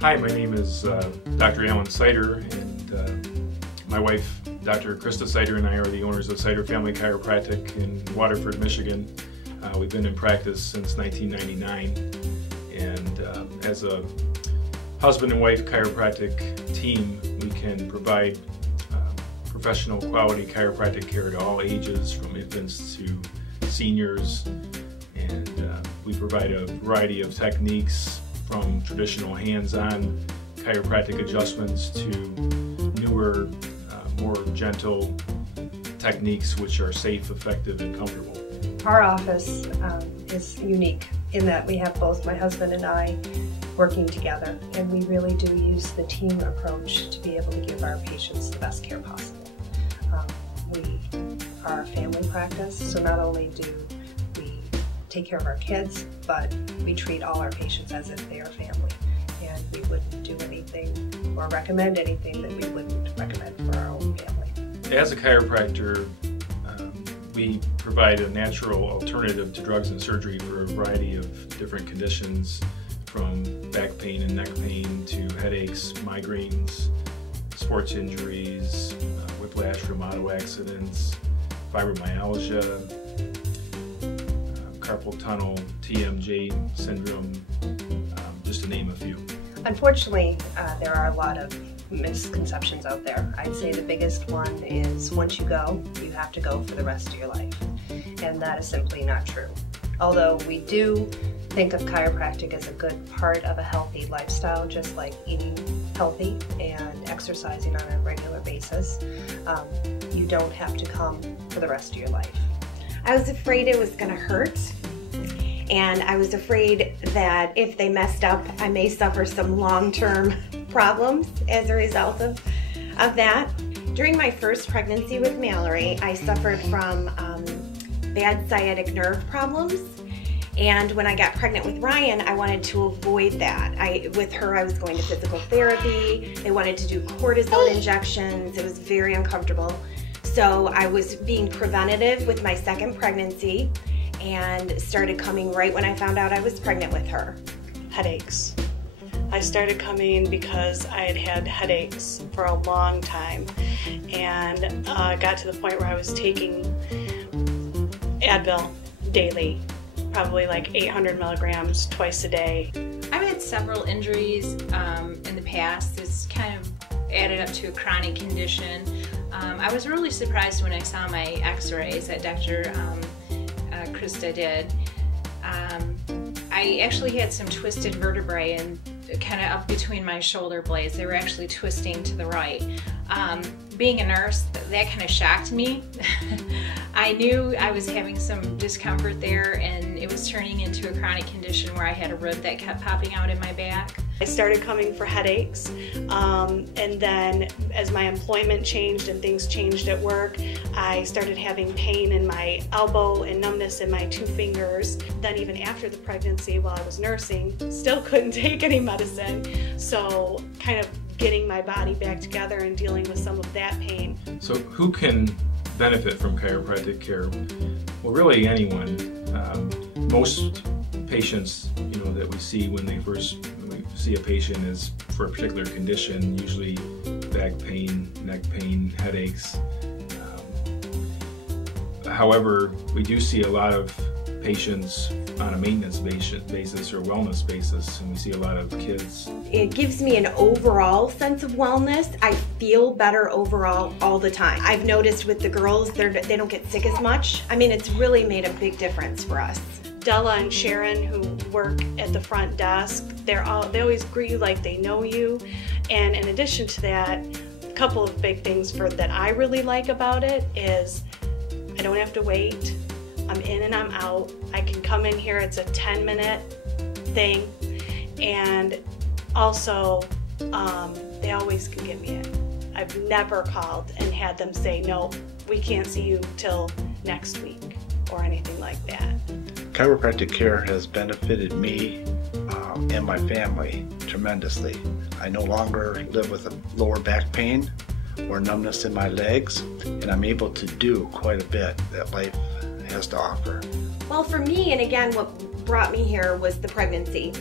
Hi, my name is Dr. Alan Seiter, and my wife, Dr. Krista Seiter, and I are the owners of Seiter Family Chiropractic in Waterford, Michigan. We've been in practice since 1999, and as a husband and wife chiropractic team, we can provide professional quality chiropractic care to all ages, from infants to seniors, and we provide a variety of techniques, from traditional hands-on chiropractic adjustments to newer, more gentle techniques which are safe, effective, and comfortable. Our office is unique in that we have both my husband and I working together, and we really do use the team approach to be able to give our patients the best care possible. We are a family practice, so not only do we take care of our kids, but we treat all our patients as if they are family, and we wouldn't do anything or recommend anything that we wouldn't recommend for our own family. As a chiropractor, we provide a natural alternative to drugs and surgery for a variety of different conditions, from back pain and neck pain to headaches, migraines, sports injuries, whiplash, rheumato accidents, fibromyalgia, carpal tunnel, TMJ syndrome, just to name a few. Unfortunately, there are a lot of misconceptions out there. I'd say the biggest one is once you go, you have to go for the rest of your life. And that is simply not true. Although we do think of chiropractic as a good part of a healthy lifestyle, just like eating healthy and exercising on a regular basis, you don't have to come for the rest of your life. I was afraid it was going to hurt, and I was afraid that if they messed up, I may suffer some long-term problems as a result of that. During my first pregnancy with Mallory, I suffered from bad sciatic nerve problems, and when I got pregnant with Ryan, I wanted to avoid that. With her, I was going to physical therapy. They wanted to do cortisone injections. It was very uncomfortable. So I was being preventative with my second pregnancy and started coming right when I found out I was pregnant with her. Headaches. I started coming because I had had headaches for a long time, and got to the point where I was taking Advil daily, probably like 800 milligrams twice a day. I've had several injuries in the past. It's kind of added up to a chronic condition. I was really surprised when I saw my x-rays that Dr. Krista did. I actually had some twisted vertebrae and kind of up between my shoulder blades. They were actually twisting to the right. Being a nurse, that kind of shocked me. I knew I was having some discomfort there, and it was turning into a chronic condition where I had a rib that kept popping out in my back. I started coming for headaches, and then as my employment changed and things changed at work, I started having pain in my elbow and numbness in my two fingers. Then even after the pregnancy, while I was nursing, still couldn't take any medicine. So kind of getting my body back together and dealing with some of that pain. So who can benefit from chiropractic care? Well, really anyone. Most patients, that we see when we see a patient is for a particular condition, usually back pain, neck pain, headaches. However, we do see a lot of patients on a maintenance basis or wellness basis, and we see a lot of kids. It gives me an overall sense of wellness. I feel better overall all the time. I've noticed with the girls, they don't get sick as much. I mean, it's really made a big difference for us. Della and Sharon, who work at the front desk, they always greet you like they know you. And in addition to that, a couple of big things that I really like about it is I don't have to wait. I'm in and I'm out. I can come in here, it's a 10-minute thing. And also, they always can get me in. I've never called and had them say, no, we can't see you till next week or anything like that. Chiropractic care has benefited me and my family tremendously. I no longer live with a lower back pain or numbness in my legs, and I'm able to do quite a bit that life has to offer. Well, for me, and again, what brought me here was the pregnancy.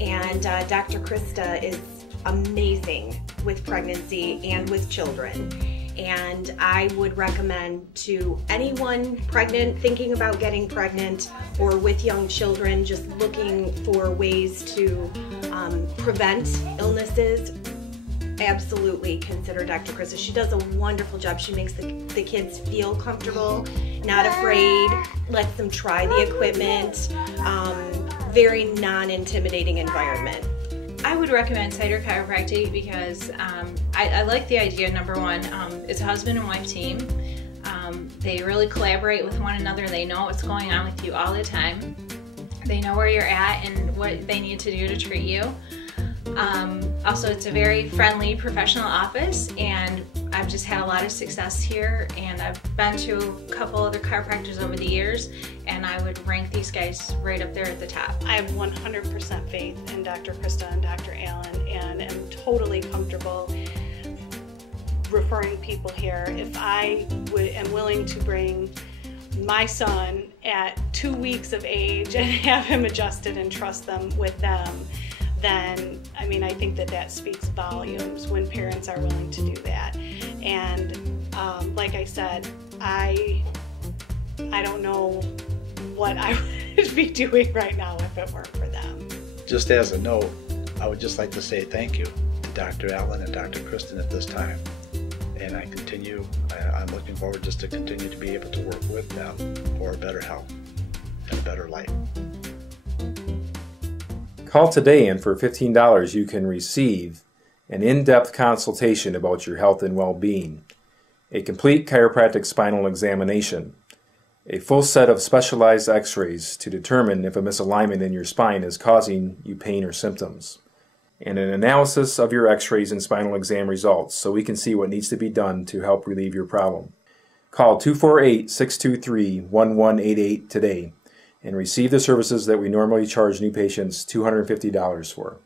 And Dr. Krista is amazing with pregnancy and with children. And I would recommend to anyone pregnant, thinking about getting pregnant, or with young children just looking for ways to prevent illnesses, absolutely consider Dr. Krista. She does a wonderful job. She makes the kids feel comfortable, not afraid, lets them try the equipment, very non-intimidating environment. I would recommend Seiter Chiropractic because I like the idea, number one, it's a husband and wife team. They really collaborate with one another. They know what's going on with you all the time. They know where you're at and what they need to do to treat you. Also, it's a very friendly, professional office, and I've just had a lot of success here, and I've been to a couple other chiropractors over the years, and I would rank these guys right up there at the top. I have 100% faith in Dr. Krista and Dr. Allen, and am totally comfortable referring people here. If I am willing to bring my son at 2 weeks of age and have him adjusted and trust them with them, then I mean, I think that speaks volumes when parents are willing to do that. And like I said, I don't know what I would be doing right now if it weren't for them. Just as a note, I would just like to say thank you to Dr. Allen and Dr. Kristen at this time. And I'm looking forward just to continue to be able to work with them for a better health and a better life. Call today, and for $15 you can receive an in-depth consultation about your health and well-being, a complete chiropractic spinal examination, a full set of specialized x-rays to determine if a misalignment in your spine is causing you pain or symptoms, and an analysis of your x-rays and spinal exam results so we can see what needs to be done to help relieve your problem. Call 248-623-1188 today and receive the services that we normally charge new patients $250 for.